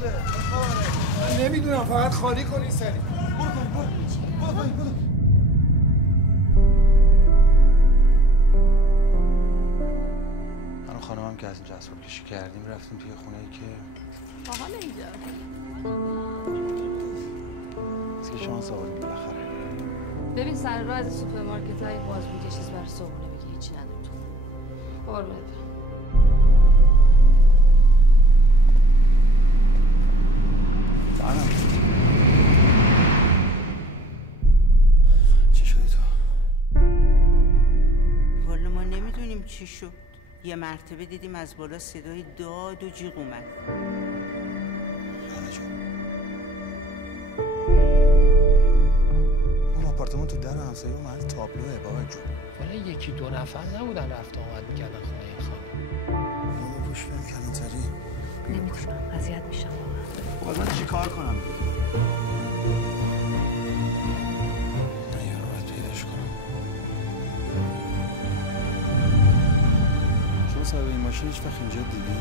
شده؟ من نمیدونم، فقط خالی کنی سری. برو. من خانمم که از اینجا اسباب کشی کردیم رفتیم توی خونه‌ای که باحال اینجا. از که شانس آوردیم بالاخره. ببین سر راه از سوپرمارکت‌های باز بود یه چیز برای صبحونه بگی، هیچی نداره تو. قربونت برم. چی شدی تو؟ والا ما نمیدونیم چی شد. یه مرتبه دیدیم از بالا صدای داد و جیغ اومد. رانه جون، اون آپارتمان تو در همسایه و محل تابلوه بابک جون. والا یکی دو نفر نبودن رفت آمد میکردن خونه این خانم. بابا بوش بریم کلانتری. نمیتونم، اذیت میشم واقعا. باید من چی کار کنم؟ من یه رو باید پیداش کنم. شما صاحب این ماشین هیچ وقت اینجا دیدی؟